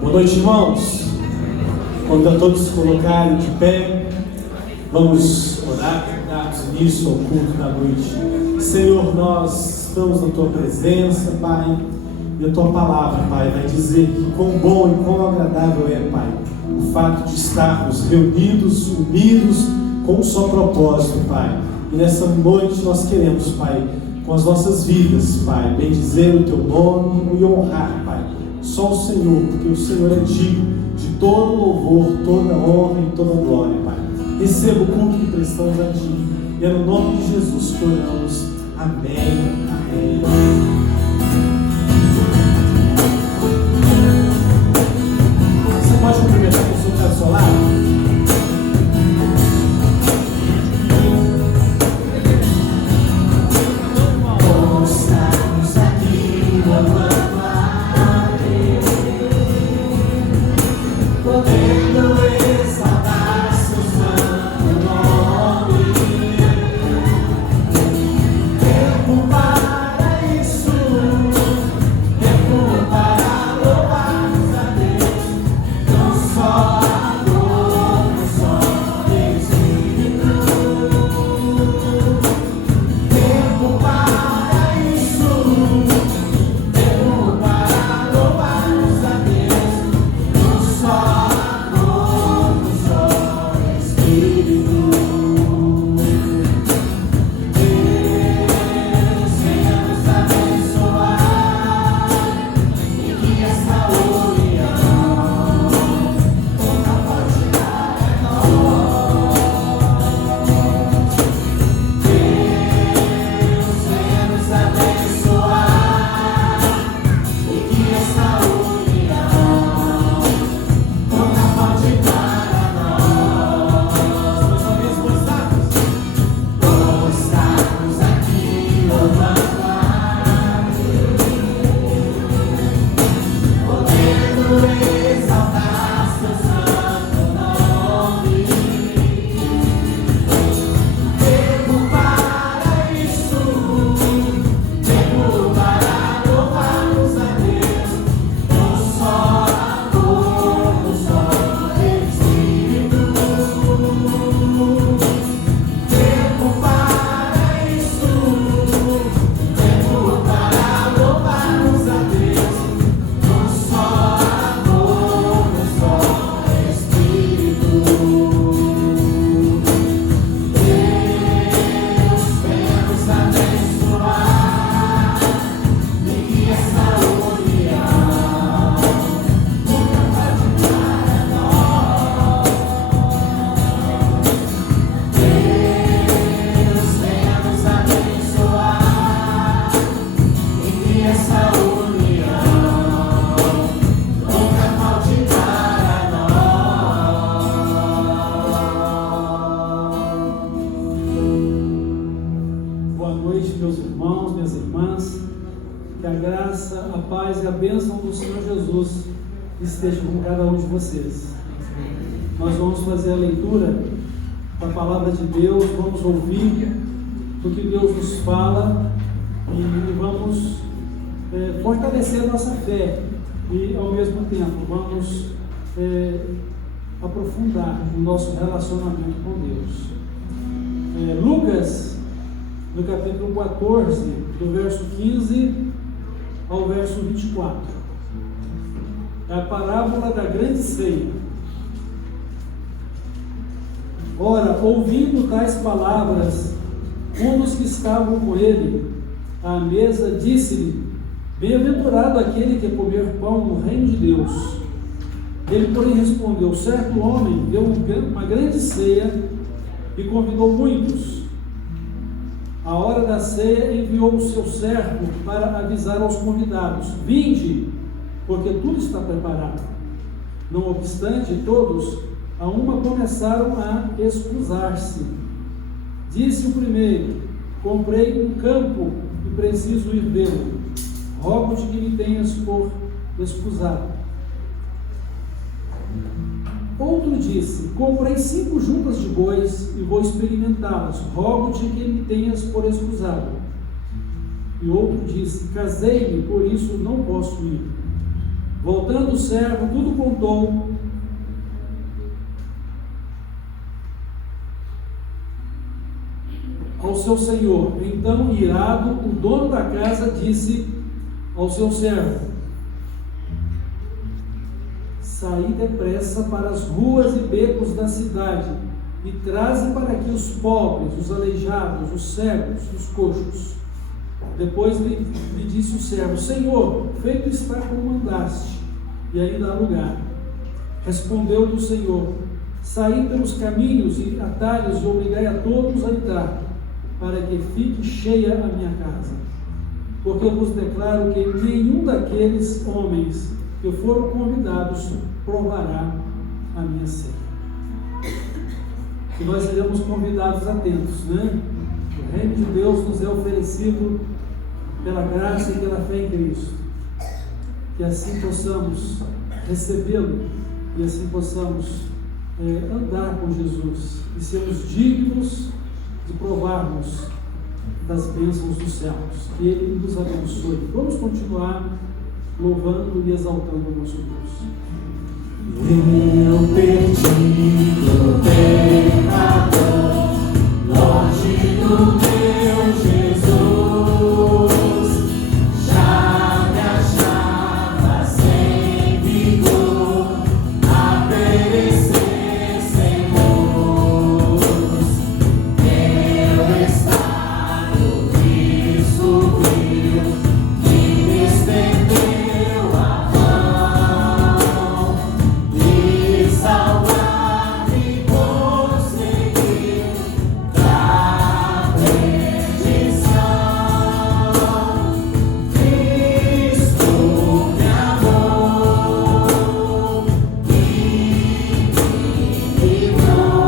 Boa noite, irmãos. Convido a todos se colocarem de pé. Vamos orar, darmos início ao culto da noite. Senhor, nós estamos na Tua presença, Pai, e a Tua palavra, Pai, vai dizer que quão bom e quão agradável é, Pai, o fato de estarmos reunidos, unidos, com um só propósito, Pai. E nessa noite nós queremos, Pai, com as nossas vidas, Pai, bendizer o Teu nome e honrar, Pai, só o Senhor, porque o Senhor é digno de todo louvor, toda honra e toda glória, Pai. Receba o culto que prestamos a Ti, e é no nome de Jesus que oramos. Amém. Amém. Você pode cumprimentar a pessoa que está do seu lado? Esteja com cada um de vocês. Nós vamos fazer a leitura da palavra de Deus, vamos ouvir o que Deus nos fala e vamos fortalecer a nossa fé e ao mesmo tempo vamos aprofundar o nosso relacionamento com Deus. Lucas, no capítulo 14, do verso 15 ao verso 24. É a parábola da grande ceia. Ora, ouvindo tais palavras, um dos que estavam com ele à mesa disse-lhe: Bem-aventurado aquele que comer pão no reino de Deus. Ele, porém, respondeu: Certo homem deu uma grande ceia e convidou muitos. À hora da ceia enviou o seu servo para avisar aos convidados: Vinde, porque tudo está preparado. Não obstante, todos a uma começaram a escusar-se. Disse o primeiro: Comprei um campo e preciso ir vê-lo. Rogo-te que me tenhas por escusado. Outro disse: Comprei 5 juntas de bois e vou experimentá-las. Rogo-te que me tenhas por escusado. E outro disse: Casei-me, por isso não posso ir. Voltando o servo, tudo contou ao seu senhor. Então, irado, o dono da casa disse ao seu servo: saí depressa para as ruas e becos da cidade e traze para aqui os pobres, os aleijados, os cegos, os coxos. Depois lhe disse o servo: Senhor, feito está como mandaste, e ainda há lugar. Respondeu-lhe o Senhor: saí pelos caminhos e atalhos e obrigai a todos a entrar, para que fique cheia a minha casa. Porque eu vos declaro que nenhum daqueles homens que foram convidados provará a minha ceia. E nós seremos convidados atentos, né? O reino de Deus nos é oferecido pela graça e pela fé em Cristo. Que assim possamos recebê-lo e assim possamos andar com Jesus e sermos dignos de provarmos das bênçãos dos céus. Que Ele nos abençoe. Vamos continuar louvando e exaltando o nosso Deus. Meu perdido pecador, longe do meu Jesus, já me achava sem vigor, a perecer sem luz. Meu estado Cristo viu e me estendeu a mão, e salvar-me conseguiu da perdição. Cristo me amou e me livrou.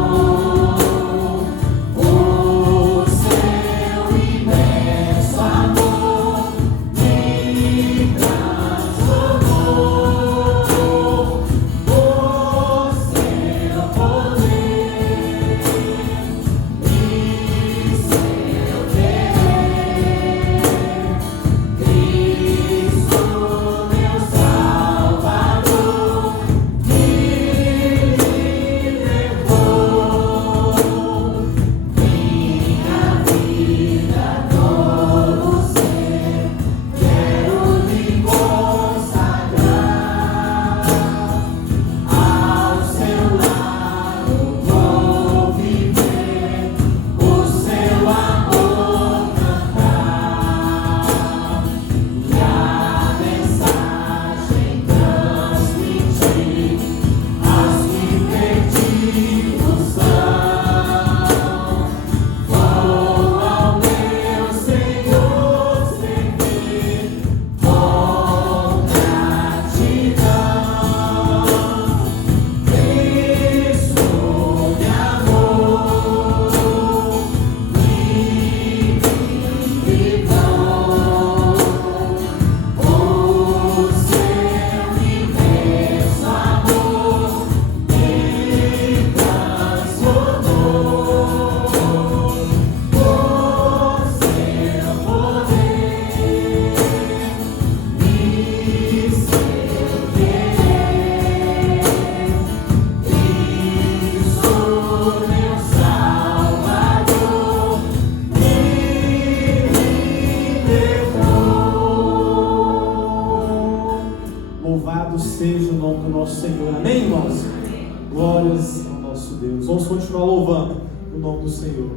O seu imenso amor me transformou. O seu poder e seu querer, Cristo meu Salvador me levou. Minha vida todo ser quero lhe consagrar, ao seu lado vou viver, o seu amor cantar, e a mensagem transmitir aos que perdidos são. Vou ao meu Senhor servir com gratidão. Cristo me amou e me livrou. O seu imenso amor me transformou. O seu poder e seu querer, Cristo meu Salvador me levou. Louvado seja o nome do nosso Senhor. Amém, irmãos? Glórias ao nosso Deus. Vamos continuar louvando o nome do Senhor.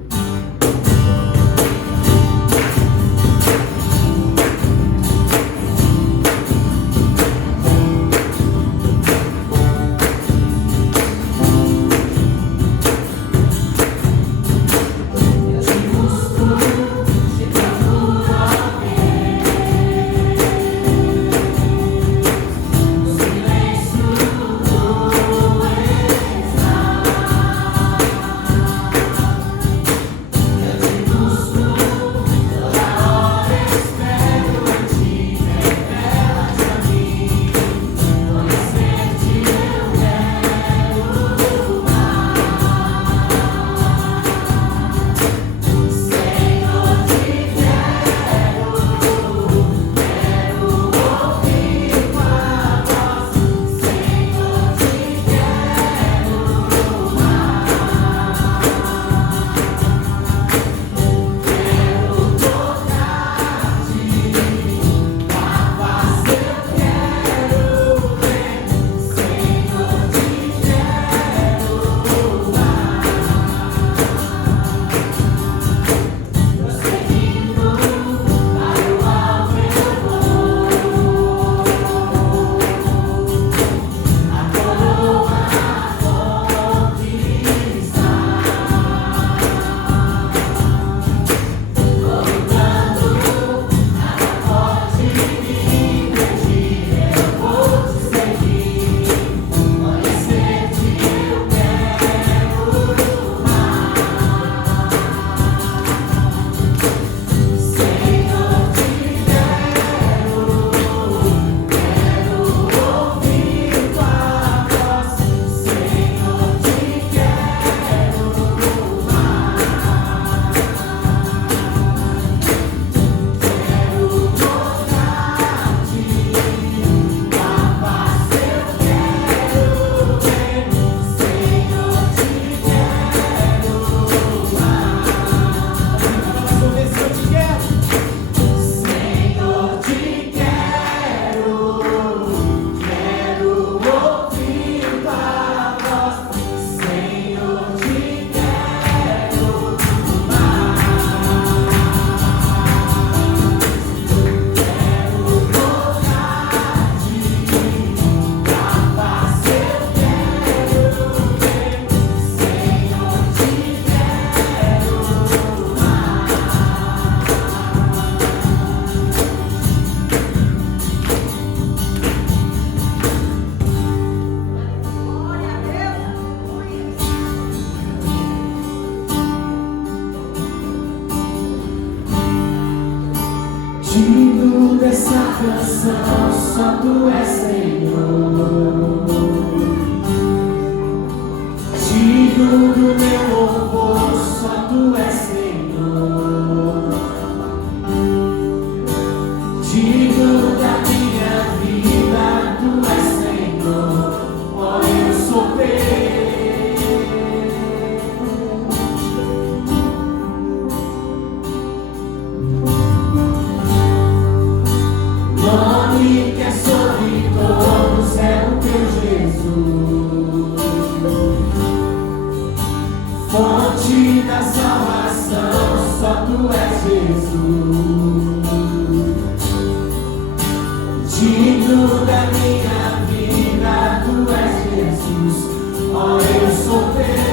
canção, só Tu és Senhor. Digno do meu louvor, só Tu és Senhor. Digno da minha vida, Tu és Senhor. Ó, eu sou Teu. Nome que é sobre todos é o Teu Jesus. Fonte da salvação, só Tu és Jesus. Digno da minha vida, Tu és Jesus. Ó, eu sou Teu.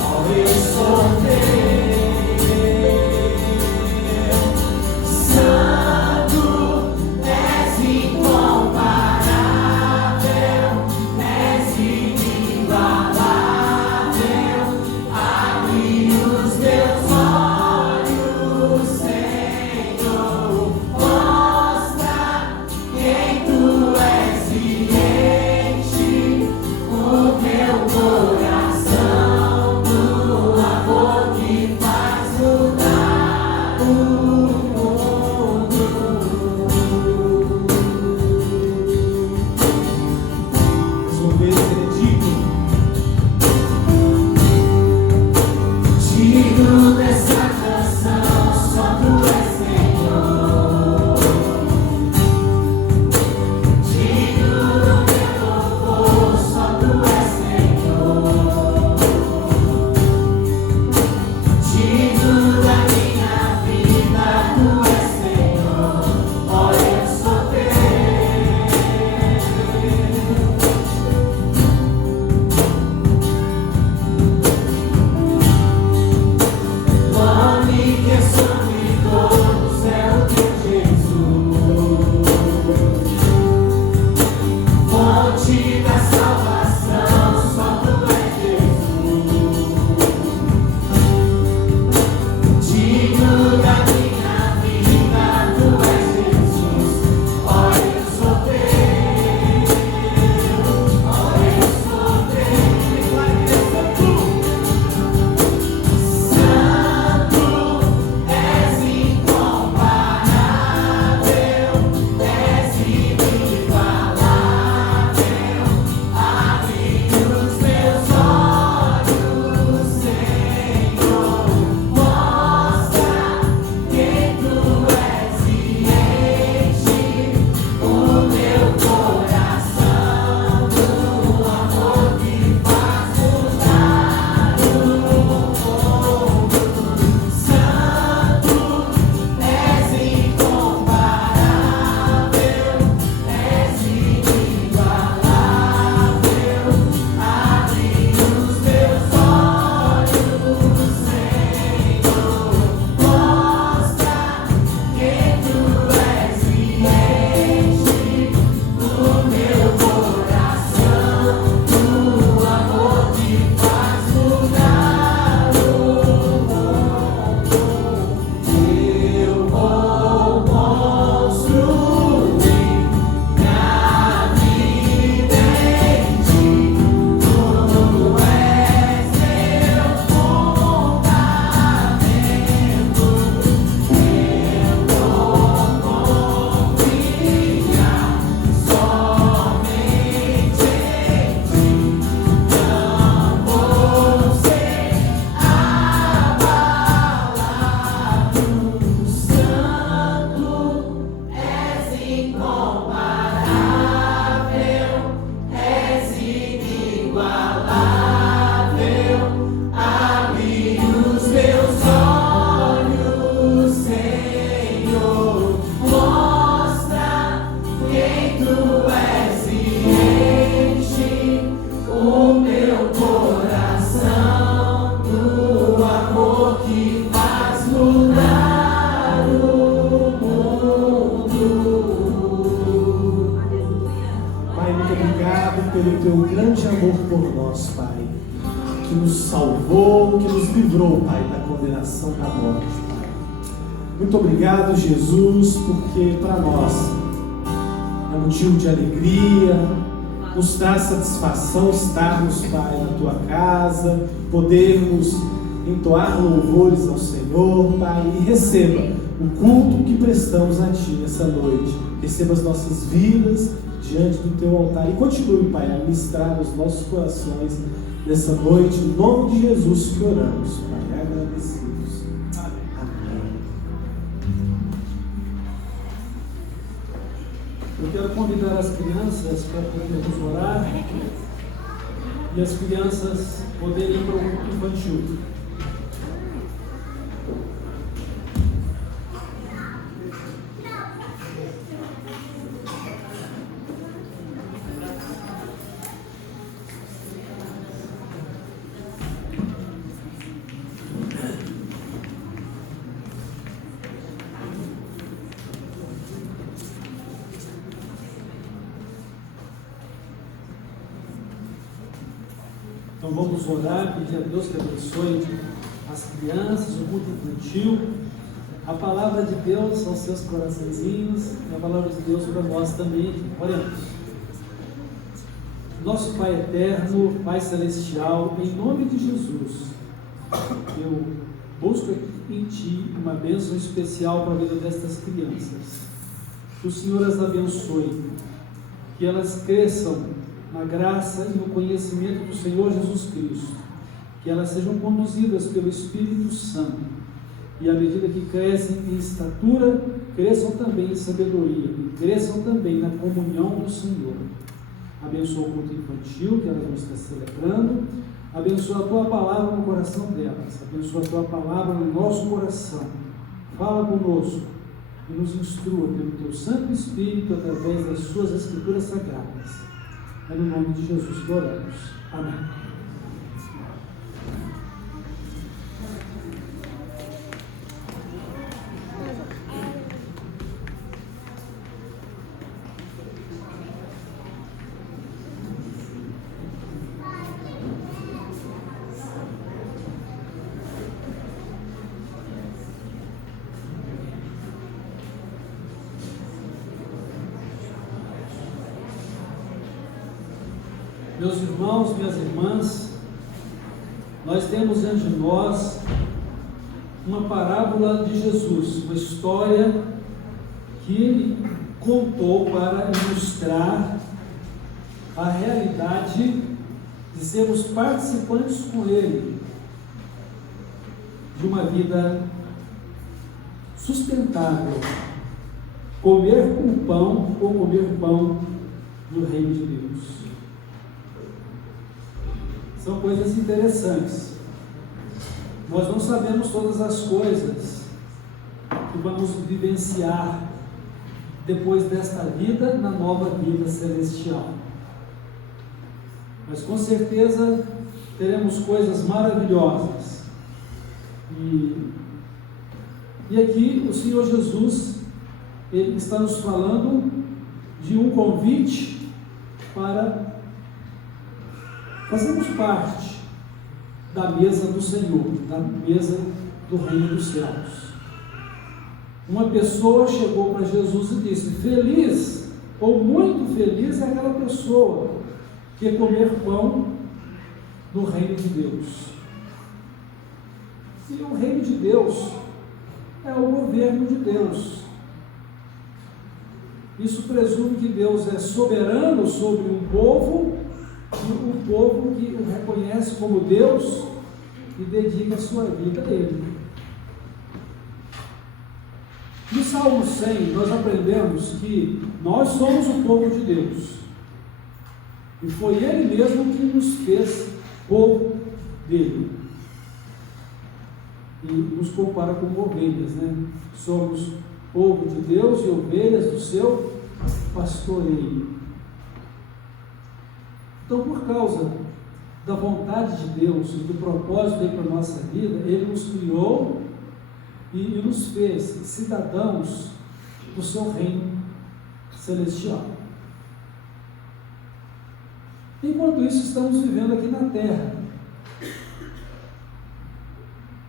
Ó, eu sou Teu. Santo, és incomparável, és inigualável. Abre os meus olhos, Senhor. Mostra quem Tu és e enche o meu coração do amor que faz mudar o mundo. Mais uma vez, Ele é digno. Digno dessa canção, só Tu és Senhor. Digno do meu louvor, só Tu és Senhor. Digno da minha vida, Tu és Senhor. Ó, eu sou Teu. Nome que é sobre todos é o Teu Jesus. Fonte da salvação, só Tu és Jesus. Digno da minha vida, Tu és Jesus. Ó, eu sou Teu. Ó, eu sou Teu. Declare que é santo. Santo, és incomparável, és inigualável. Abre os meus olhos, Senhor. Mostra quem Tu és e enche o meu coração do amor que faz mudar o mundo. Santo, és incomparável, és inigualável. Abre os meus olhos, Senhor. Mostra quem Tu és e enche o meu coração do amor que faz mudar o mundo. Eu vou construir minha vida em Ti. Tu és meu fundamento. Eu vou confiar somente em Ti. Não vou ser abalado. Santo, és incomparável, és inigualável. Abre os meus olhos, Senhor. Mostra quem Tu és e enche o meu coração do amor que faz mudar o mundo. Pai, muito obrigado pelo Teu grande amor por nós, Pai, que nos salvou, que nos livrou, Pai, da condenação da morte, Pai. Muito obrigado, Jesus, porque para nós é motivo de alegria, nos traz satisfação estarmos, Pai, na Tua casa, podermos entoar louvores ao Senhor, Pai, e receba o culto que prestamos a Ti nessa noite. Receba as nossas vidas diante do Teu altar e continue, Pai, a ministrar os nossos corações nessa noite, em nome de Jesus que oramos, Pai, agradecidos. Amém. Eu quero convidar as crianças para podermos orar e as crianças poderem ir para o culto infantil. Então vamos orar, pedir a Deus que abençoe as crianças, o culto infantil, a palavra de Deus aos seus coraçõezinhos e a palavra de Deus para nós também. Oremos. Nosso Pai eterno, Pai celestial, em nome de Jesus, eu busco em Ti uma bênção especial para a vida destas crianças. Que o Senhor as abençoe, que elas cresçam na graça e no conhecimento do Senhor Jesus Cristo, que elas sejam conduzidas pelo Espírito Santo, e à medida que crescem em estatura, cresçam também em sabedoria, e cresçam também na comunhão do Senhor. Abençoa o culto infantil que elas vão estar celebrando, abençoa a Tua palavra no coração delas, abençoa a Tua palavra no nosso coração, fala conosco e nos instrua pelo Teu Santo Espírito através das Suas Escrituras Sagradas. É no nome de Jesus que oramos. Amém. Meus irmãos, minhas irmãs, nós temos diante de nós uma parábola de Jesus, uma história que ele contou para ilustrar a realidade de sermos participantes com ele de uma vida sustentável, comer com pão ou comer pão no reino de Deus. São coisas interessantes. Nós não sabemos todas as coisas que vamos vivenciar depois desta vida, na nova vida celestial. Mas com certeza teremos coisas maravilhosas. E aqui o Senhor Jesus, Ele está nos falando de um convite para fazemos parte da mesa do Senhor, da mesa do reino dos céus. Uma pessoa chegou para Jesus e disse: feliz ou muito feliz é aquela pessoa que comer pão no reino de Deus. E o reino de Deus é o governo de Deus. Isso presume que Deus é soberano sobre um povo, e o povo que o reconhece como Deus e dedica a sua vida a Ele. No Salmo 100, nós aprendemos que nós somos o povo de Deus. E foi Ele mesmo que nos fez povo dele. E nos compara como ovelhas, né? Somos povo de Deus e ovelhas do seu pastoreio. Então, por causa da vontade de Deus e do propósito dele para a nossa vida, Ele nos criou e nos fez cidadãos do seu reino celestial. Enquanto isso, estamos vivendo aqui na terra,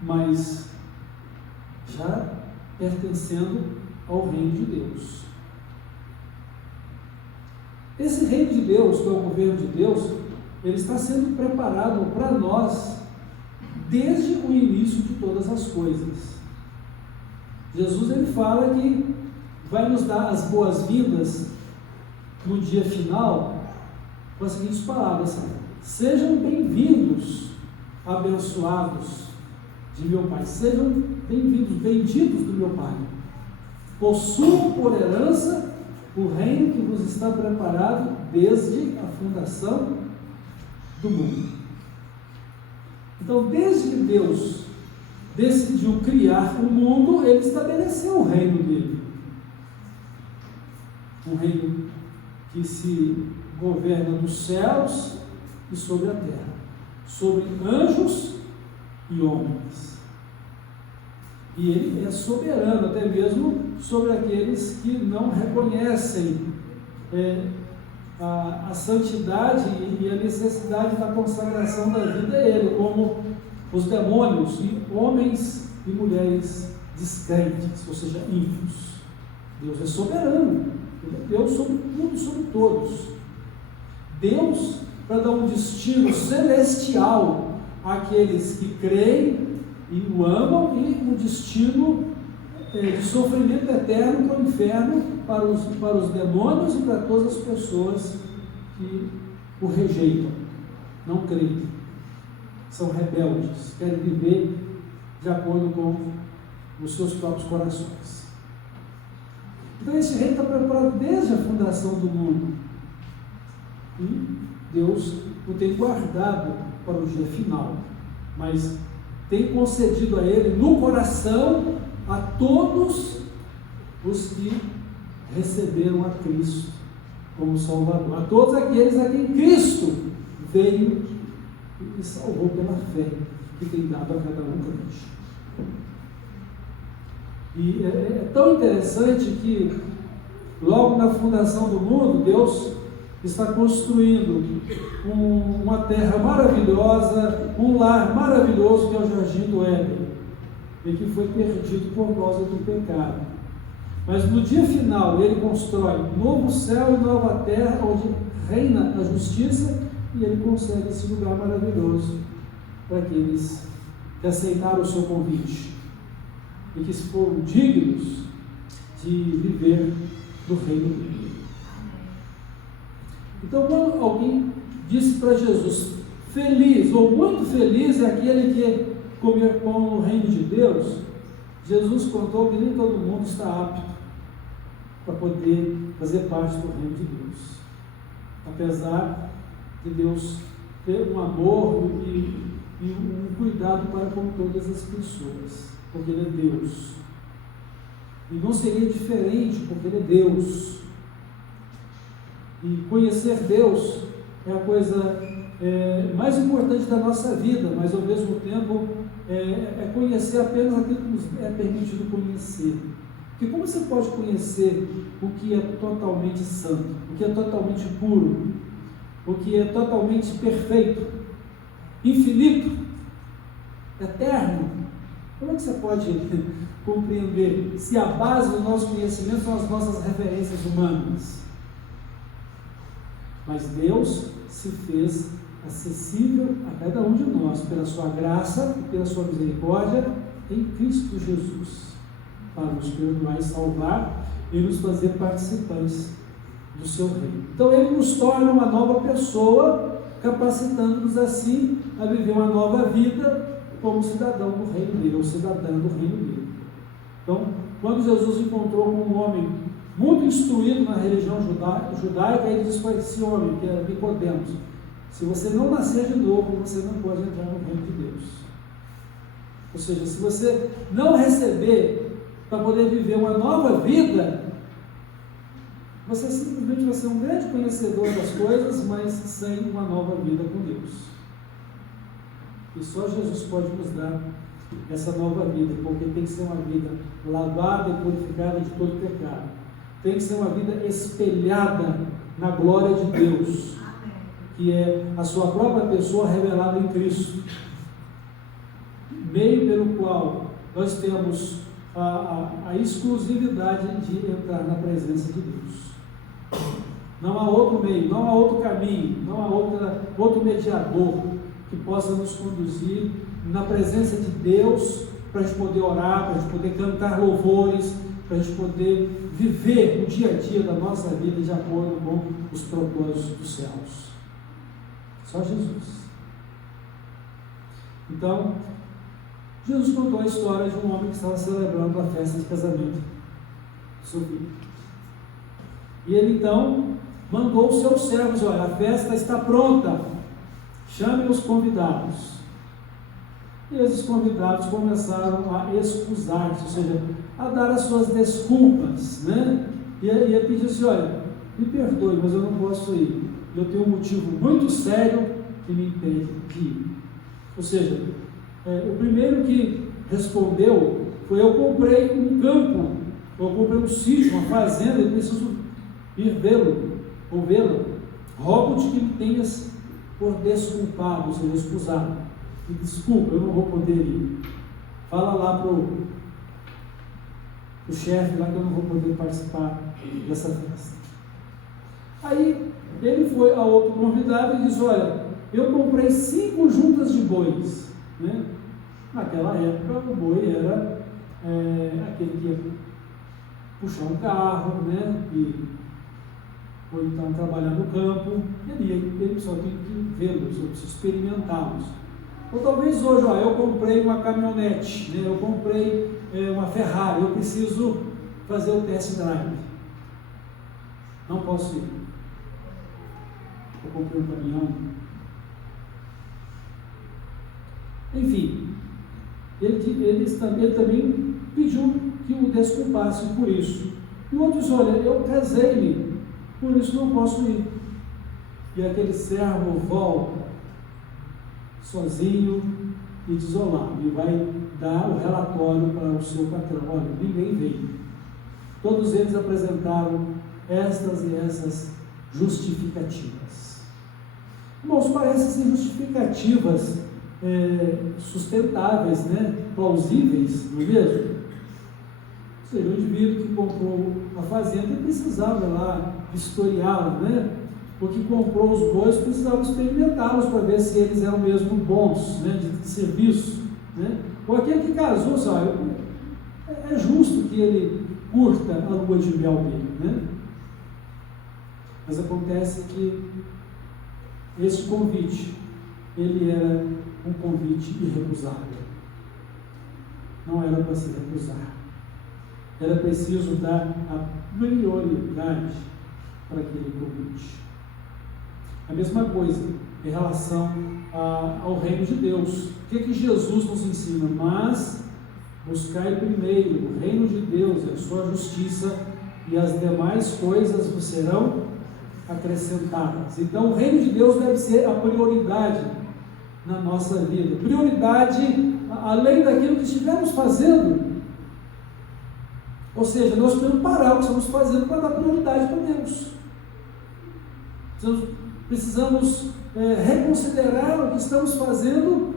mas já pertencendo ao reino de Deus. Esse reino de Deus, que é o governo de Deus, ele está sendo preparado para nós desde o início de todas as coisas. Jesus ele fala que vai nos dar as boas-vindas no dia final com as seguintes palavras: sejam bem-vindos, abençoados de meu Pai, sejam bem-vindos, benditos do meu Pai, possuam por herança o reino que vos está preparado desde a fundação do mundo. Então, desde que Deus decidiu criar o mundo, ele estabeleceu o reino dele. Um reino que se governa nos céus e sobre a terra, sobre anjos e homens. E ele é soberano até mesmo sobre aqueles que não reconhecem a santidade e a necessidade da consagração da vida a ele, como os demônios e homens e mulheres descrentes, ou seja, ímpios. Deus é soberano, ele é Deus sobre tudo e sobre todos. Deus, para dar um destino celestial àqueles que creem e o amam, e um destino de sofrimento eterno para o inferno, para os demônios e para todas as pessoas que o rejeitam, não creem, são rebeldes, querem viver de acordo com os seus próprios corações. Então esse reino está preparado desde a fundação do mundo, e Deus o tem guardado para o dia final, mas tem concedido a ele no coração a todos os que receberam a Cristo como Salvador, a todos aqueles a quem Cristo veio e salvou pela fé que tem dado a cada um crente. E é tão interessante que logo na fundação do mundo, Deus está construindo uma terra maravilhosa, um lar maravilhoso que é o Jardim do Éden, e que foi perdido por causa do pecado. Mas no dia final ele constrói um novo céu e nova terra, onde reina a justiça, e ele concede esse lugar maravilhoso para aqueles que aceitaram o seu convite e que foram dignos de viver do reino dele. Então, quando alguém disse para Jesus, feliz ou muito feliz é aquele que comer pão no reino de Deus, Jesus contou que nem todo mundo está apto para poder fazer parte do reino de Deus. Apesar de Deus ter um amor e um cuidado para com todas as pessoas, porque Ele é Deus. E não seria diferente, porque Ele é Deus. E conhecer Deus é a coisa mais importante da nossa vida, mas ao mesmo tempo é conhecer apenas aquilo que nos é permitido conhecer. Porque como você pode conhecer o que é totalmente santo, o que é totalmente puro, o que é totalmente perfeito, infinito, eterno? Como é que você pode compreender se a base do nosso conhecimento são as nossas referências humanas? Mas Deus se fez acessível a cada um de nós pela sua graça e pela sua misericórdia em Cristo Jesus, para nos perdoar e salvar e nos fazer participantes do seu reino. Então Ele nos torna uma nova pessoa, capacitando-nos assim a viver uma nova vida como cidadão do reino dele, ou cidadã do reino dele. Então, quando Jesus encontrou com um homem muito instruído na religião judaica, ele disse para esse homem, que era Nicodemos, se você não nascer de novo, você não pode entrar no reino de Deus. Ou seja, se você não receber para poder viver uma nova vida, você simplesmente vai ser um grande conhecedor das coisas, mas sem uma nova vida com Deus. E só Jesus pode nos dar essa nova vida, porque tem que ser uma vida lavada e purificada de todo pecado. Tem que ser uma vida espelhada na glória de Deus, que é a sua própria pessoa revelada em Cristo, meio pelo qual nós temos a exclusividade de entrar na presença de Deus. Não há outro meio, não há outro caminho, não há outro mediador que possa nos conduzir na presença de Deus, para a gente poder orar, para a gente poder cantar louvores, para a gente poder viver o dia a dia da nossa vida de acordo com os propósitos dos céus. Só Jesus. Então, Jesus contou a história de um homem que estava celebrando a festa de casamento do seu filho. E ele então mandou os seus servos: olha, a festa está pronta, chamem os convidados. E esses convidados começaram a excusar-se, ou seja, a dar as suas desculpas, né? E a pedir assim: olha, me perdoe, mas eu não posso ir, eu tenho um motivo muito sério que me impede de ir. Ou seja, o primeiro que respondeu foi: eu comprei um campo, eu comprei um sítio, uma fazenda, e preciso ir vê-lo, ou vê-la. Rogo-te que me tenhas por desculpado, ou seja, excusado. Me desculpa, eu não vou poder ir. Fala lá para o chefe lá que eu não vou poder participar dessa festa. Aí ele foi a outro convidado e disse: olha, eu comprei 5 juntas de bois, né? Naquela época o boi era aquele que ia puxar um carro, né? Ou então trabalhar no campo. Ele só tem que vê-los, eu preciso experimentá-los. Ou talvez hoje, eu comprei uma caminhonete, né? Eu comprei uma Ferrari, eu preciso fazer o test drive. Não posso ir. Eu comprei um caminhão. Enfim, ele também pediu que o desculpasse por isso. E o outro disse: olha, eu casei-me, por isso não posso ir. E aquele servo volta sozinho e desolado, e vai dar o relatório para o seu patrão: olha, ninguém veio. Todos eles apresentaram estas e essas justificativas. Irmãos, parecem ser justificativas sustentáveis, né? Plausíveis, não é mesmo? Ou seja, o indivíduo que comprou a fazenda precisava lá vistoriá-la, né? O que comprou os bois precisava experimentá-los para ver se eles eram mesmo bons, né? de serviço, né? Ou aquele que casou, sabe? É justo que ele curta a lua de mel dele, né? Mas acontece que esse convite, ele era um convite irrecusável. Não era para se recusar. Era preciso dar a prioridade para aquele convite. A mesma coisa em relação ao reino de Deus. O que Jesus nos ensina? Mas buscai primeiro o reino de Deus e a sua justiça, e as demais coisas vos serão acrescentadas. Então o reino de Deus deve ser a prioridade na nossa vida. Prioridade além daquilo que estivermos fazendo. Ou seja, nós podemos parar o que estamos fazendo para dar prioridade para Deus. Precisamos reconsiderar o que estamos fazendo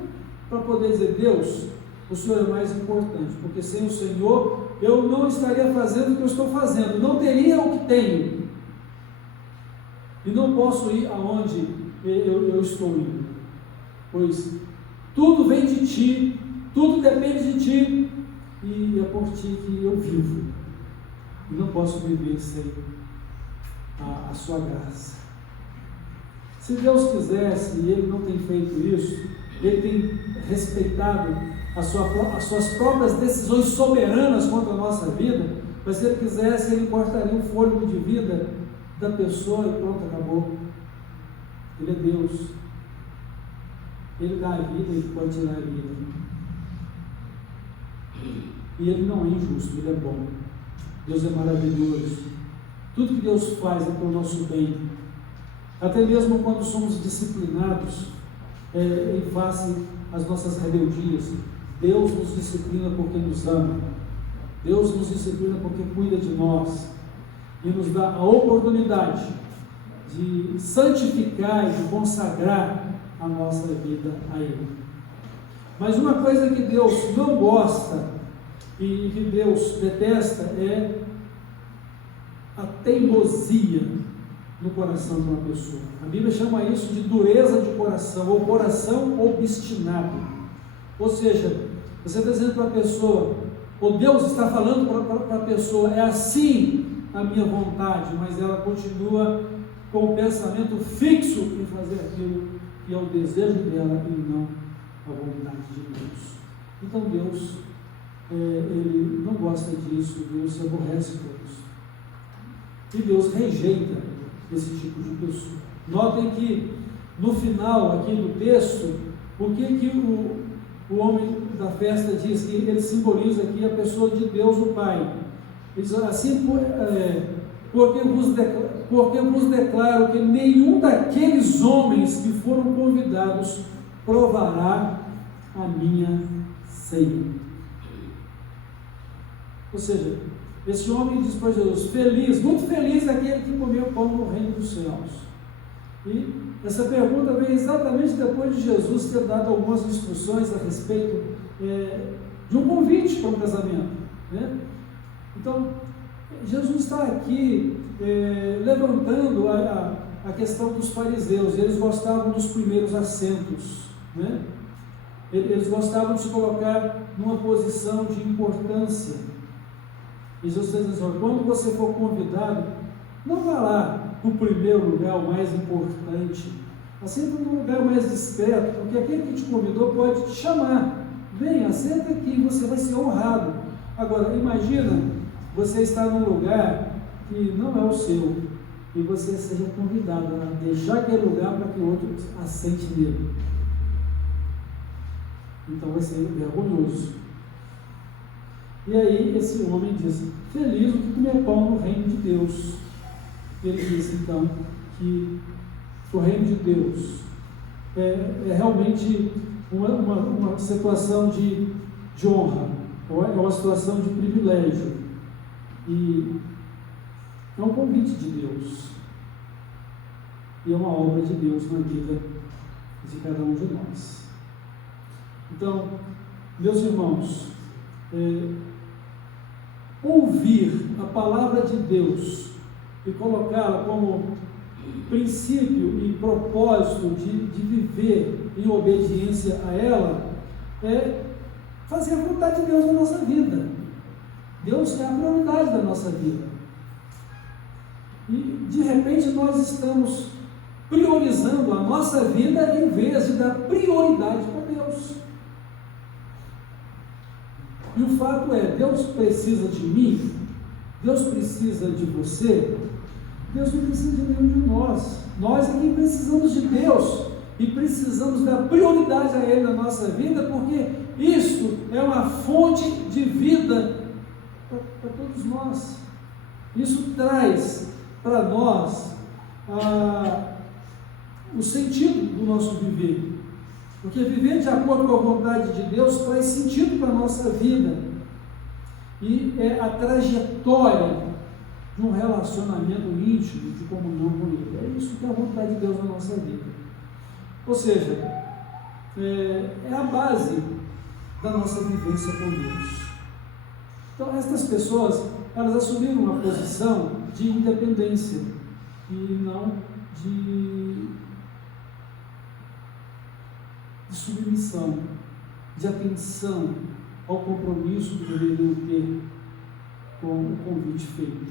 para poder dizer: Deus, o Senhor é mais importante, porque sem o Senhor eu não estaria fazendo o que eu estou fazendo, não teria o que tenho, e não posso ir aonde eu estou indo, pois tudo vem de Ti, tudo depende de Ti, e é por Ti que eu vivo, e não posso viver sem a Sua graça. Se Deus quisesse, e Ele não tem feito isso, Ele tem respeitado as suas próprias decisões soberanas contra a nossa vida, mas se Ele quisesse, Ele cortaria o fôlego de vida da pessoa e pronto, acabou. Ele é Deus. Ele dá a vida, Ele pode tirar a vida. E Ele não é injusto, Ele é bom. Deus é maravilhoso. Tudo que Deus faz é para o nosso bem. Até mesmo quando somos disciplinados em face às nossas rebeldias, Deus nos disciplina porque nos ama. Deus nos disciplina porque cuida de nós e nos dá a oportunidade de santificar e de consagrar a nossa vida a Ele. Mas uma coisa que Deus não gosta e que Deus detesta é a teimosia no coração de uma pessoa. A Bíblia chama isso de dureza de coração, ou coração obstinado. Ou seja, você está dizendo para a pessoa, ou Deus está falando para a pessoa, é assim a minha vontade, mas ela continua com o pensamento fixo em fazer aquilo que é o desejo dela e não a vontade de Deus. Então Deus, Ele não gosta disso, Deus se aborrece por isso. E Deus rejeita esse tipo de pessoa. Notem que no final aqui do texto, o que o homem da festa diz? Que ele simboliza aqui a pessoa de Deus o Pai. Ele diz assim, porque vos declaro que nenhum daqueles homens que foram convidados provará a minha ceia. Ou seja, esse homem diz para Jesus, feliz, muito feliz aquele que comeu pão no reino dos céus. E essa pergunta vem exatamente depois de Jesus ter dado algumas instruções a respeito de um convite para um casamento, né? Então, Jesus está aqui levantando a questão dos fariseus. Eles gostavam dos primeiros assentos, né? Eles gostavam de se colocar numa posição de importância. E Jesus está dizendo, quando você for convidado, não vá lá para o primeiro lugar, o mais importante, assenta no lugar mais discreto, porque aquele que te convidou pode te chamar, vem, assenta aqui e você vai ser honrado. Agora, imagina você estar num lugar que não é o seu, e você seja convidado a deixar aquele lugar para que o outro assente nele. Então vai ser vergonhoso. E aí esse homem diz, feliz o que comer pão no reino de Deus. Ele disse então que o reino de Deus é realmente uma situação de honra, é uma situação de privilégio, e é um convite de Deus, e é uma obra de Deus na vida de cada um de nós. Então, meus irmãos, ouvir a palavra de Deus e colocá-la como princípio e propósito de viver em obediência a ela é fazer a vontade de Deus na nossa vida. Deus é a prioridade da nossa vida. E de repente nós estamos priorizando a nossa vida em vez de dar prioridade para Deus. E o fato é, Deus precisa de mim, Deus precisa de você, Deus não precisa de nenhum de nós. Nós é quem precisamos de Deus e precisamos dar prioridade a Ele na nossa vida, porque isto é uma fonte de vida para todos nós. Isso traz para nós o sentido do nosso viver. Porque viver de acordo com a vontade de Deus traz sentido para a nossa vida. E é a trajetória de um relacionamento íntimo, de comunhão com Ele. É isso que é a vontade de Deus na nossa vida. Ou seja, é a base da nossa vivência com Deus. Então, essas pessoas, elas assumiram uma posição de independência e não de submissão, de atenção ao compromisso que deveriam ter com o convite feito.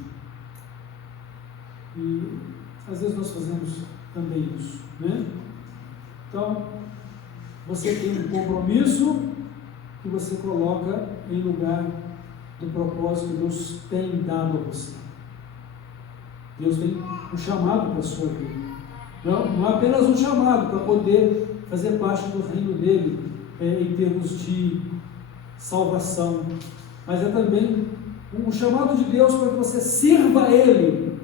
E às vezes nós fazemos também isso, né? Então, você tem um compromisso que você coloca em lugar do propósito que Deus tem dado a você. Deus tem um chamado para a sua vida. Não é apenas um chamado para poder fazer parte do reino dele em termos de salvação, mas é também um chamado de Deus para que você sirva a Ele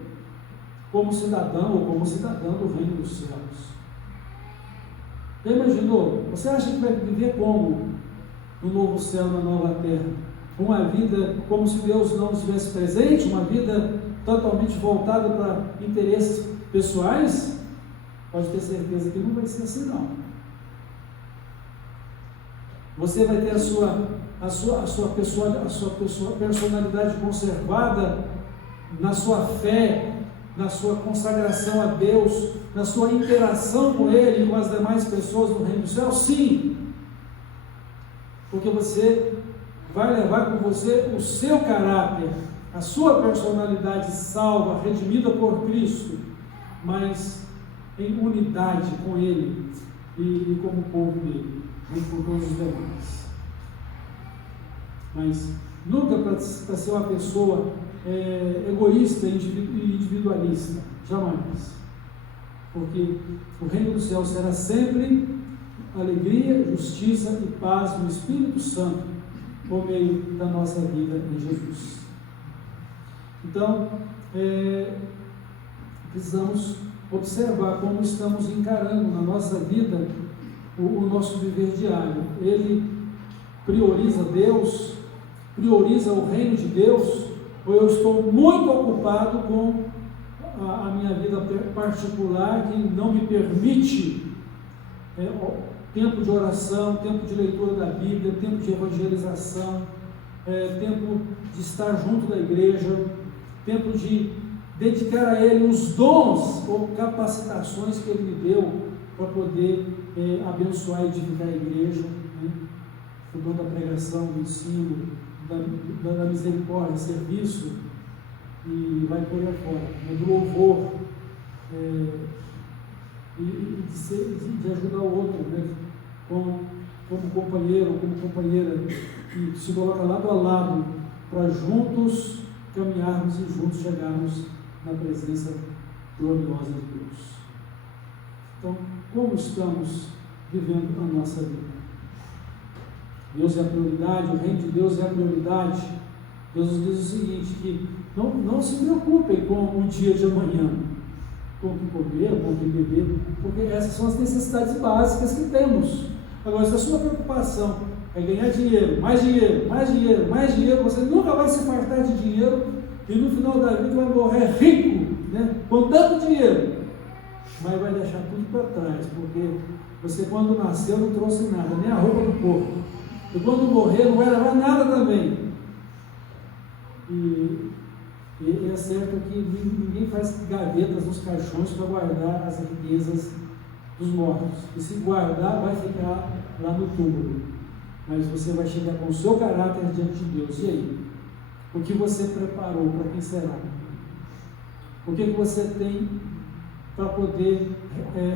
como cidadão ou como cidadã do reino dos céus. Já imaginou? Você acha que vai viver como no novo céu, na nova terra? Uma vida como se Deus não estivesse presente, uma vida totalmente voltada para interesses pessoais? Pode ter certeza que não vai ser assim, não. Você vai ter a sua a sua personalidade conservada na sua fé, na sua consagração a Deus, na sua interação com Ele e com as demais pessoas no reino do céu? Sim, porque você vai levar com você o seu caráter, a sua personalidade salva, redimida por Cristo, mas em unidade com Ele e como povo dele, junto com todos os demais. Mas nunca para ser uma pessoa egoísta e individualista, jamais. Porque o reino do céu será sempre alegria, justiça e paz no Espírito Santo, por meio da nossa vida em Jesus. Então, precisamos observar como estamos encarando na nossa vida o nosso viver diário. Ele prioriza Deus, prioriza o reino de Deus, ou eu estou muito ocupado com a minha vida particular, que não me permite tempo de oração, tempo de leitura da Bíblia, tempo de evangelização, tempo de estar junto da igreja, tempo de dedicar a Ele os dons ou capacitações que Ele me deu para poder abençoar e edificar a igreja, né? O dom da pregação, do ensino, da misericórdia, serviço, e vai por aí fora, né? Do louvor, e de ajudar o outro, né? como companheiro, como companheira, que se coloca lado a lado para juntos caminharmos e juntos chegarmos na presença gloriosa de Deus. Então, como estamos vivendo a nossa vida? Deus é a prioridade, o reino de Deus é a prioridade. Deus nos diz o seguinte, que não se preocupem com o dia de amanhã, com o que comer, com o que beber, porque essas são as necessidades básicas que temos. Agora, se a sua preocupação é ganhar dinheiro, mais dinheiro, mais dinheiro, mais dinheiro, você nunca vai se fartar de dinheiro e no final da vida vai morrer rico, né, com tanto dinheiro, mas vai deixar tudo para trás, porque você, quando nasceu, não trouxe nada, nem a roupa do corpo, e quando morrer não vai levar nada também. E é certo que ninguém faz gavetas nos caixões para guardar as riquezas dos mortos, e se guardar vai ficar lá no túmulo, mas você vai chegar com o seu caráter diante de Deus. E aí? O que você preparou para quem será? O que você tem para poder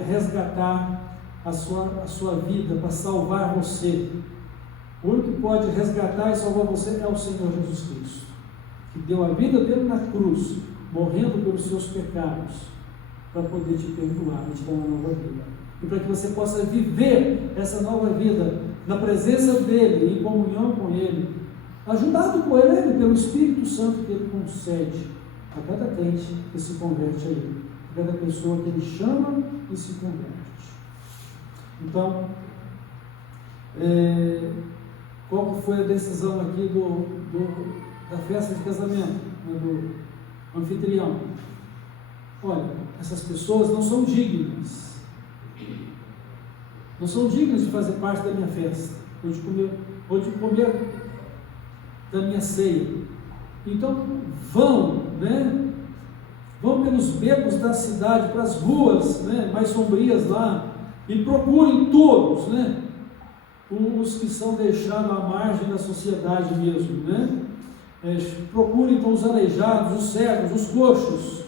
resgatar a sua vida, para salvar você? O único que pode resgatar e salvar você é o Senhor Jesus Cristo, que deu a vida dele na cruz, morrendo pelos seus pecados, para poder te perdoar e te dar uma nova vida. E para que você possa viver essa nova vida na presença dele, em comunhão com ele, ajudado por ele, pelo Espírito Santo que ele concede a cada crente que se converte a ele, a cada pessoa que ele chama e se converte. Então, qual foi a decisão aqui da festa de casamento, né, do anfitrião? Olha, essas pessoas não são dignas. Não são dignas de fazer parte da minha festa, ou de comer da minha ceia. Então, vão pelos becos da cidade, para as ruas, né, mais sombrias lá, e procurem todos, né, os que são deixados à margem da sociedade mesmo, né? Procurem então os aleijados, os cegos, os coxos,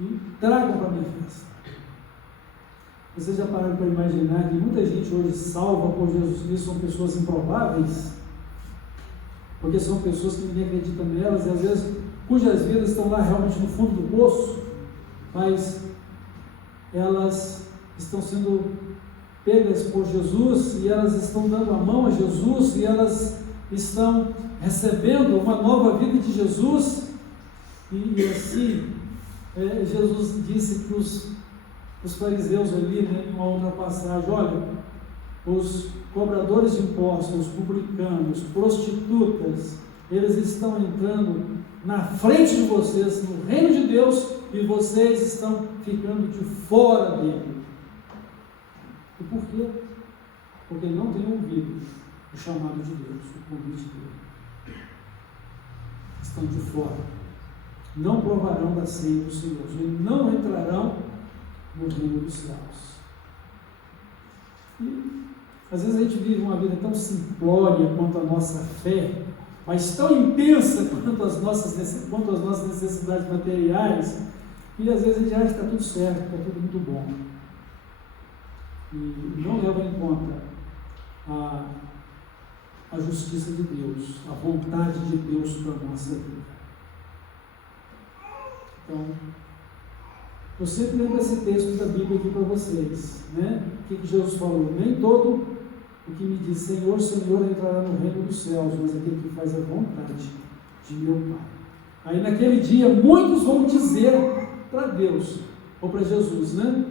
e tragam para a minha festa. Vocês já pararam para imaginar que muita gente hoje salva por Jesus Cristo são pessoas improváveis? Porque são pessoas que ninguém acredita nelas, e às vezes cujas vidas estão lá realmente no fundo do poço, mas elas estão sendo pegas por Jesus, e elas estão dando a mão a Jesus, e elas estão recebendo uma nova vida de Jesus, e assim, Jesus disse que os fariseus ali, né, em uma outra passagem, olha, os cobradores de impostos, os publicanos, prostitutas, eles estão entrando na frente de vocês, no reino de Deus, e vocês estão ficando de fora dele. E por quê? Porque não tem ouvido o chamado de Deus, o convite dele. Estão de fora. Não provarão da ceia do Senhor e não entrarão no reino dos céus. E, às vezes a gente vive uma vida tão simplória quanto a nossa fé, mas tão intensa quanto as nossas necessidades materiais, e às vezes a gente acha que está tudo certo, está tudo muito bom. E não leva em conta a justiça de Deus, a vontade de Deus para a nossa vida. Então, eu sempre lembro esse texto da Bíblia aqui para vocês, né? O que Jesus falou? Nem todo o que me diz Senhor, Senhor entrará no reino dos céus, mas aquele que faz a vontade de meu Pai. Aí naquele dia muitos vão dizer para Deus, ou para Jesus, né?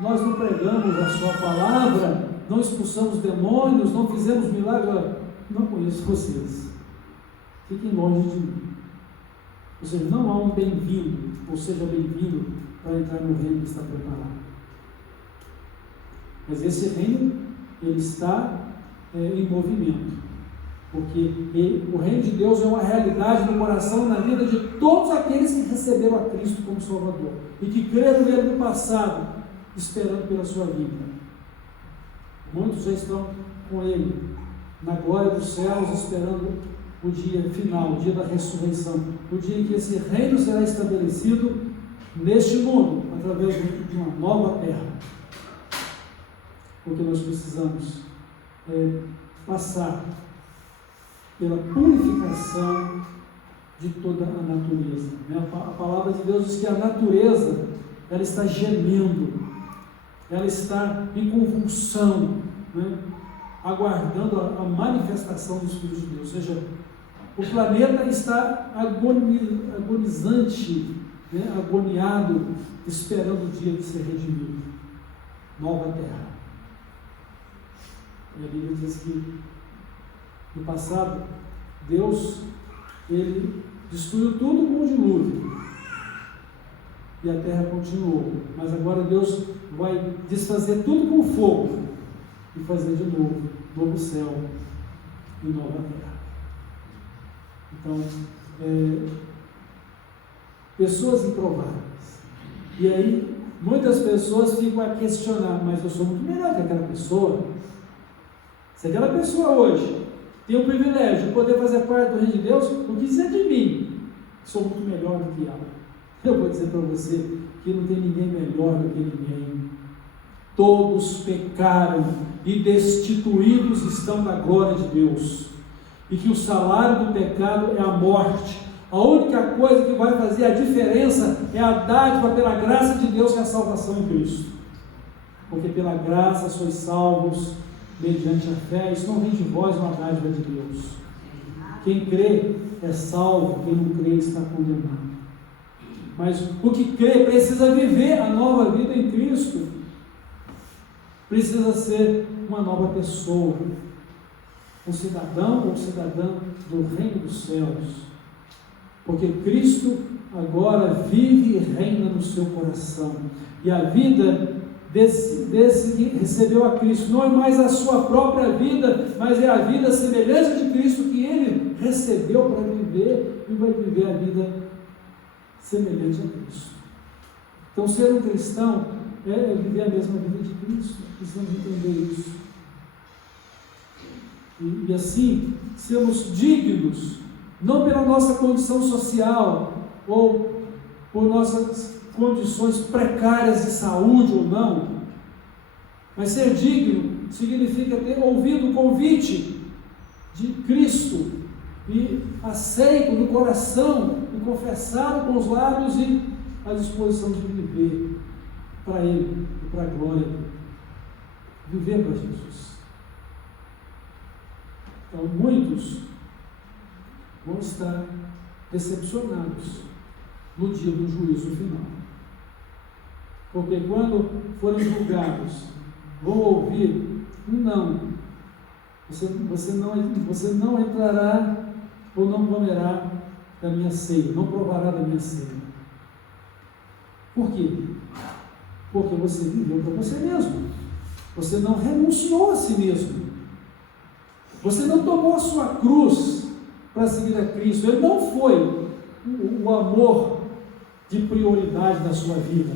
Nós não pregamos a sua palavra, não expulsamos demônios, não fizemos milagre. Não conheço vocês. Fiquem longe de mim. Ou seja, não há um bem-vindo, ou seja, bem-vindo para entrar no reino que está preparado. Mas esse reino, ele está em movimento. Porque o reino de Deus é uma realidade no coração e na vida de todos aqueles que receberam a Cristo como Salvador e que creram nele no passado, esperando pela sua vida. Muitos já estão com ele na glória dos céus, esperando o dia final, o dia da ressurreição, o dia em que esse reino será estabelecido neste mundo, através de uma nova terra. Porque nós precisamos passar pela purificação de toda a natureza. A palavra de Deus diz que a natureza, ela está gemendo, ela está em convulsão, né? Aguardando a manifestação dos filhos de Deus. Ou seja, o planeta está agonizante, né? Agoniado, esperando o dia de ser redimido. Nova terra. E a Bíblia diz que no passado, Deus, ele destruiu tudo com o dilúvio e a terra continuou, mas agora Deus vai desfazer tudo com fogo e fazer de novo, novo céu e nova terra. Então, pessoas improváveis, e aí muitas pessoas ficam a questionar, mas eu sou muito melhor que aquela pessoa. Se aquela pessoa hoje tem o privilégio de poder fazer parte do reino de Deus, o que dizer de mim? Sou muito melhor do que ela. Eu vou dizer para você que não tem ninguém melhor do que ninguém. Todos pecaram e destituídos estão da glória de Deus. E que o salário do pecado é a morte. A única coisa que vai fazer a diferença é a dádiva pela graça de Deus, que é a salvação em Cristo. Porque pela graça sois salvos mediante a fé. Isso não vem de vós, uma dádiva de Deus. Quem crê é salvo, quem não crê está condenado. Mas o que crê precisa viver a nova vida em Cristo. Precisa ser uma nova pessoa, um cidadão ou cidadã do reino dos céus. Porque Cristo agora vive e reina no seu coração. E a vida desse que recebeu a Cristo não é mais a sua própria vida, mas é a vida semelhante de Cristo que ele recebeu para viver e vai viver a vida semelhante a Cristo. Então, ser um cristão é viver a mesma vida de Cristo. Precisamos entender isso. E assim, sermos dignos, não pela nossa condição social ou por nossas condições precárias de saúde ou não, mas ser digno significa ter ouvido o convite de Cristo e aceito no coração e confessado com os lábios e a disposição de viver para Ele e para a glória dele. Viver para Jesus. Então, muitos vão estar decepcionados no dia do juízo final. Porque quando forem julgados, vão ouvir não. Você não entrará ou não comerá da minha ceia, não provará da minha ceia. Por quê? Porque você viveu para você mesmo. Você não renunciou a si mesmo. Você não tomou a sua cruz para seguir a Cristo. Ele não foi o amor de prioridade da sua vida.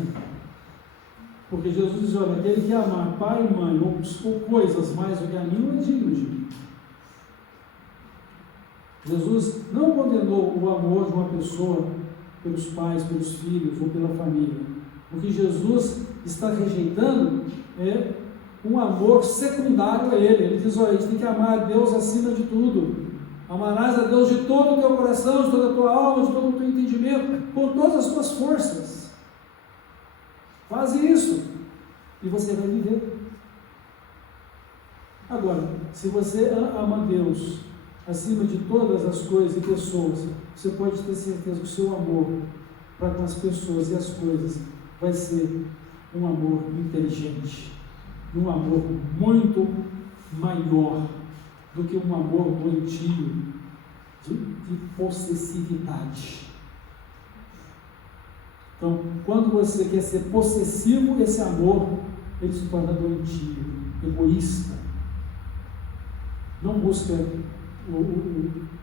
Porque Jesus diz: olha, aquele que amar pai e mãe ou coisas mais do que a mim, não é digno de mim. Jesus não condenou o amor de uma pessoa pelos pais, pelos filhos ou pela família. O que Jesus está rejeitando é um amor secundário a Ele. Ele diz: olha, a gente tem que amar a Deus acima de tudo. Amarás a Deus de todo o teu coração, de toda a tua alma, de todo o teu entendimento, com todas as tuas forças. Faz isso e você vai viver. Agora, se você ama Deus acima de todas as coisas e pessoas, você pode ter certeza que o seu amor para com as pessoas e as coisas vai ser um amor inteligente, um amor muito maior do que um amor doentio de possessividade. Então, quando você quer ser possessivo, esse amor ele se torna doentio, egoísta. Não busca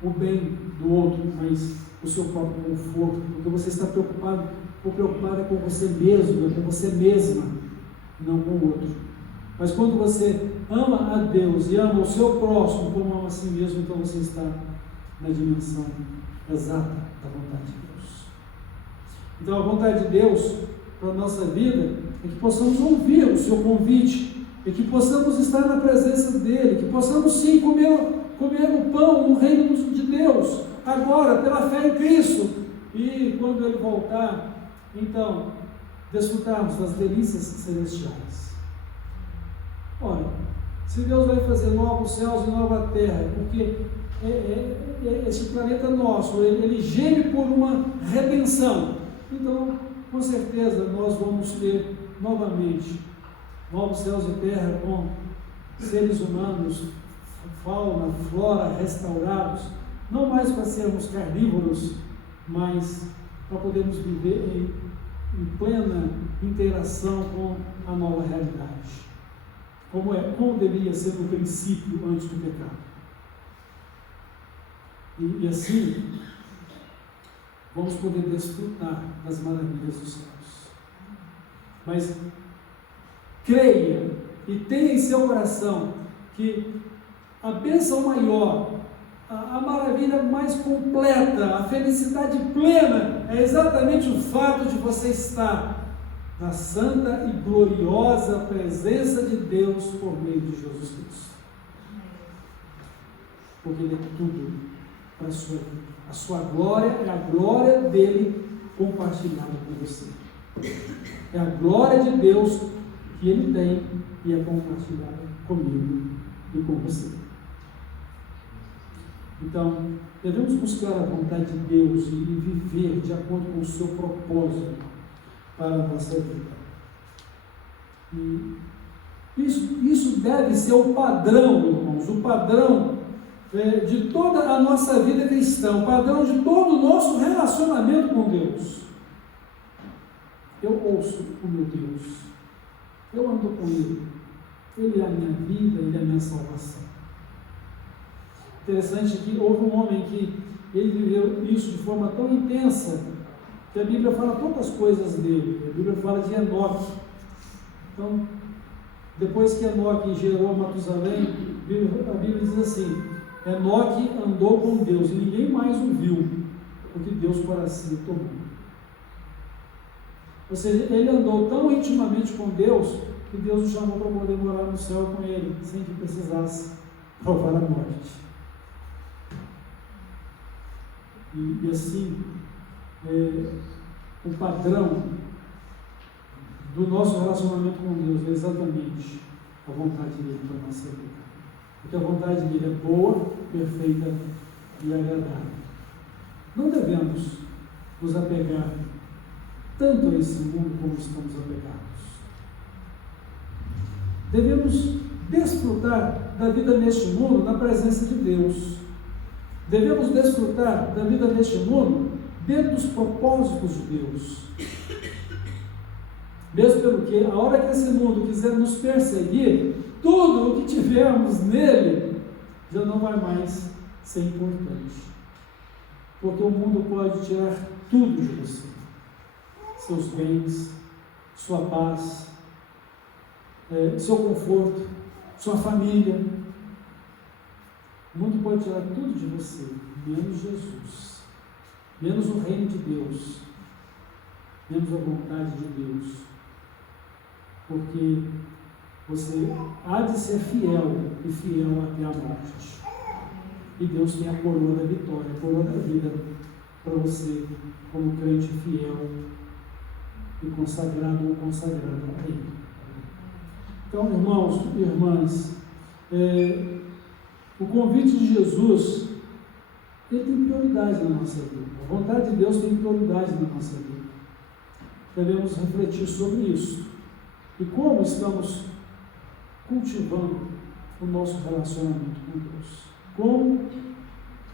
o bem do outro, mas o seu próprio conforto, porque você está preocupado ou preocupada com você mesmo, com você mesma, não com o outro. Mas quando você ama a Deus e ama o seu próximo como ama a si mesmo, então você está na dimensão exata da vontade de Deus. Então a vontade de Deus para a nossa vida é que possamos ouvir o seu convite, é que possamos estar na presença dEle, que possamos sim comer o pão no reino de Deus, agora, pela fé em Cristo, e quando Ele voltar, então, desfrutarmos das delícias celestiais. Ora, se Deus vai fazer novos céus e nova terra, porque esse planeta nosso, ele geme por uma redenção, então, com certeza, nós vamos ter novamente novos céus e terra com seres humanos, fauna, flora restaurados, não mais para sermos carnívoros, mas para podermos viver em plena interação com a nova realidade, como deveria ser no princípio antes do pecado. E assim vamos poder desfrutar das maravilhas dos céus. Mas creia e tenha em seu coração que a bênção maior, a maravilha mais completa, a felicidade plena é exatamente o fato de você estar na santa e gloriosa presença de Deus por meio de Jesus Cristo. Porque Ele é tudo para a sua vida. A sua glória é a glória dele compartilhada com você. É a glória de Deus que Ele tem e é compartilhada comigo e com você. Então, devemos buscar a vontade de Deus e viver de acordo com o seu propósito para a nossa vida. E isso deve ser o padrão, irmãos, o padrão de toda a nossa vida cristã, o padrão de todo o nosso relacionamento com Deus. Eu ouço o meu Deus, eu ando com Ele, Ele é a minha vida, Ele é a minha salvação. Interessante que houve um homem que ele viveu isso de forma tão intensa que a Bíblia fala poucas coisas dele. A Bíblia fala de Enoque. Então, depois que Enoque gerou Matusalém, a Bíblia diz assim: Enoque andou com Deus e ninguém mais o viu, porque Deus para si tomou. Ou seja, ele andou tão intimamente com Deus que Deus o chamou para poder morar no céu com ele, sem que precisasse provar a morte. E assim, o padrão do nosso relacionamento com Deus é exatamente a vontade dele para a nossa vida. Porque a vontade dele é boa, perfeita e agradável. Não devemos nos apegar tanto a esse mundo como estamos apegados. Devemos desfrutar da vida neste mundo na presença de Deus. Devemos desfrutar da vida neste mundo dentro dos propósitos de Deus. Mesmo porque a hora que esse mundo quiser nos perseguir, tudo o que tivermos nele já não vai mais ser importante. Porque o mundo pode tirar tudo de você. Seus bens, sua paz, seu conforto, sua família. O mundo pode tirar tudo de você, menos Jesus, menos o reino de Deus, menos a vontade de Deus. Porque você há de ser fiel e fiel até a morte. E Deus tem a coroa da vitória, a coroa da vida para você, como crente fiel e consagrado ou consagrada a Ele. Então, irmãos e irmãs, o convite de Jesus, ele tem prioridade na nossa vida. A vontade de Deus tem prioridade na nossa vida. Devemos refletir sobre isso. E como estamos cultivando o nosso relacionamento com Deus. Como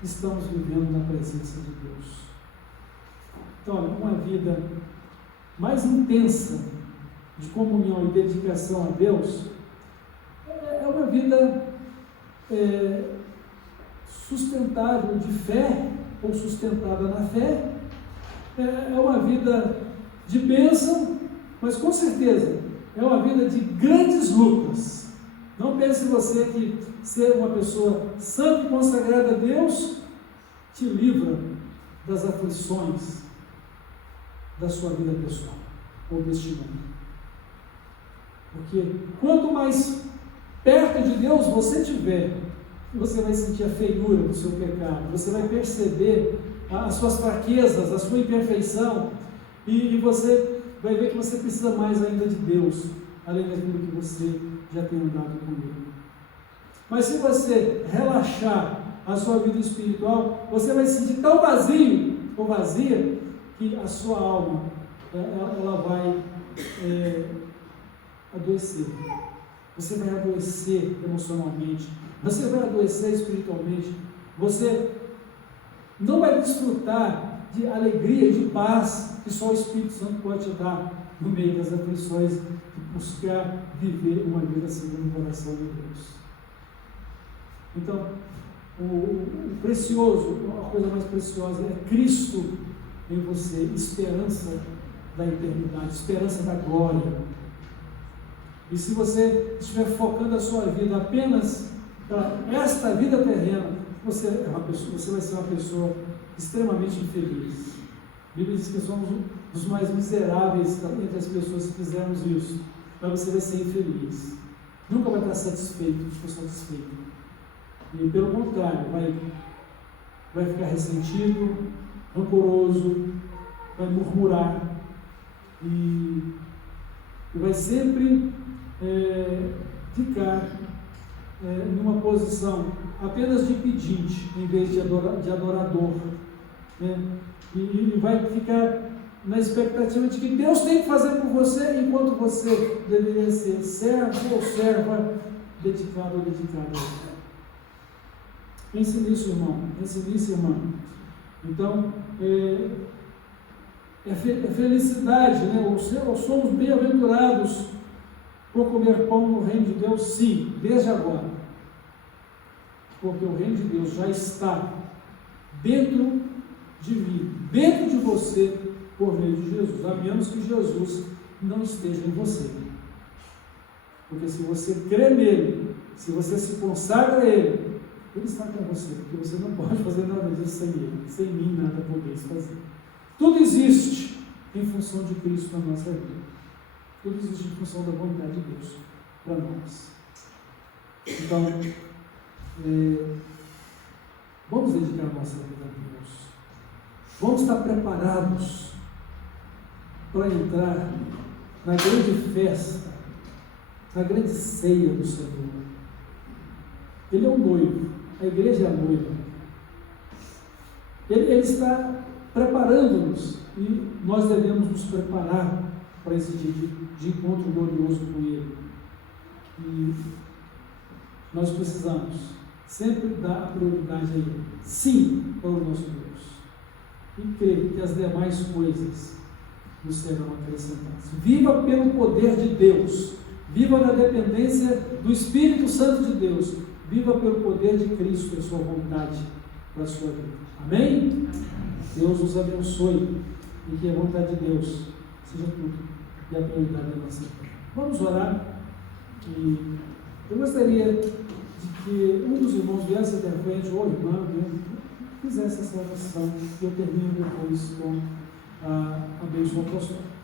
estamos vivendo na presença de Deus. Então, uma vida mais intensa de comunhão e dedicação a Deus é uma vida sustentável de fé, ou sustentada na fé, é uma vida de bênção, mas com certeza é uma vida de grandes lutas. Não pense você que ser uma pessoa santa e consagrada a Deus te livra das aflições da sua vida pessoal ou deste mundo. Porque quanto mais perto de Deus você estiver, você vai sentir a feiura do seu pecado, você vai perceber as suas fraquezas, a sua imperfeição, e você vai ver que você precisa mais ainda de Deus, além daquilo que você já tem andado com Ele. Mas se você relaxar a sua vida espiritual, você vai se sentir tão vazio ou vazia que a sua alma ela vai adoecer. Você vai adoecer emocionalmente, você vai adoecer espiritualmente, você não vai desfrutar de alegria, de paz que só o Espírito Santo pode te dar no meio das aflições e buscar viver uma vida segundo o coração de Deus. Então, o precioso, a coisa mais preciosa é Cristo em você, esperança da eternidade, esperança da glória. E se você estiver focando a sua vida apenas para esta vida terrena, você vai ser uma pessoa extremamente infeliz. A Bíblia diz que somos os mais miseráveis entre as pessoas que fizermos isso. Mas você vai ser infeliz. Nunca vai estar satisfeito, satisfeito. E pelo contrário, vai ficar ressentido, rancoroso, vai murmurar e vai sempre ficar numa posição apenas de pedinte em vez de adorador, né? E vai ficar na expectativa de que Deus tem que fazer por você, enquanto você deveria ser servo ou serva dedicado ou dedicada a Ele. Pense nisso, irmão. Pense nisso, irmão. Então, felicidade, né? Ou somos bem-aventurados por comer pão no reino de Deus, sim, desde agora. Porque o reino de Deus já está dentro de mim, dentro de você, por meio de Jesus, a menos que Jesus não esteja em você. Porque se você crê nele, se você se consagra a ele, ele está com você, porque você não pode fazer nada disso sem ele, sem mim nada podeis fazer. Tudo existe em função de Cristo na nossa vida. Tudo existe em função da vontade de Deus para nós. Então, vamos dedicar a nossa vida a Deus. Vamos estar preparados para entrar na grande festa, na grande ceia do Senhor. Ele é o noivo, a igreja é a noiva. Ele está preparando-nos e nós devemos nos preparar para esse dia de encontro glorioso com Ele. E nós precisamos sempre dar a prioridade a Ele, sim, para o nosso Deus, e crer que as demais coisas nos serão acrescentadas. Viva pelo poder de Deus, viva na dependência do Espírito Santo de Deus, Viva pelo poder de Cristo a sua vontade para a sua vida. Amém? Deus os abençoe e que a vontade de Deus seja tudo e a prioridade da nossa vida. Vamos orar. E eu gostaria de que um dos irmãos viesse até a frente, ou irmã, fizesse essa oração, e eu termino depois com a bênção apostólica.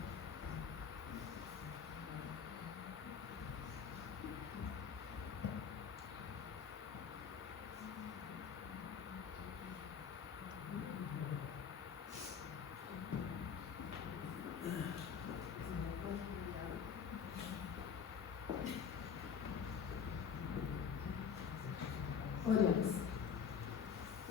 Oremos.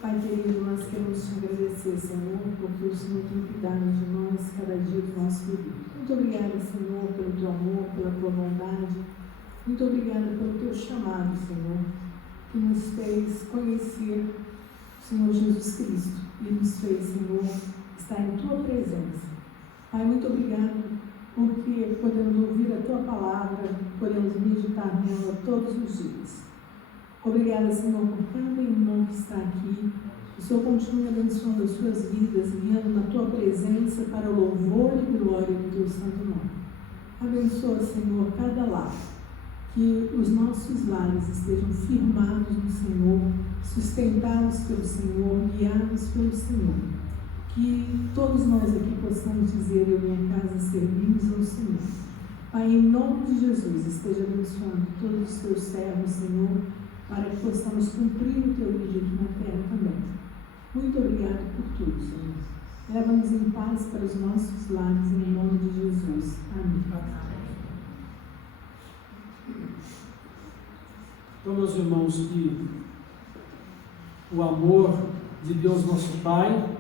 Pai querido, nós queremos te agradecer, Senhor, porque o Senhor tem cuidado de nós cada dia do nosso viver. Muito obrigada, Senhor, pelo teu amor, pela tua bondade. Muito obrigada pelo teu chamado, Senhor, que nos fez conhecer o Senhor Jesus Cristo e nos fez, Senhor, estar em tua presença. Pai, muito obrigado porque podemos ouvir a tua palavra, podemos meditar nela todos os dias. Obrigada, Senhor, por cada irmão que está aqui. O Senhor continue abençoando as suas vidas, guiando na tua presença para o louvor e glória do teu santo nome. Abençoa, Senhor, cada lar. Que os nossos lares estejam firmados no Senhor, sustentados pelo Senhor, guiados pelo Senhor. Que todos nós aqui possamos dizer: eu e minha casa servimos ao Senhor. Pai, em nome de Jesus, esteja abençoando todos os teus servos, Senhor, para que possamos cumprir o teu pedido na terra também. Muito obrigado por tudo, Senhor. Leva-nos em paz para os nossos lares, em nome de Jesus. Amém. Então, meus irmãos, que o amor de Deus nosso Pai,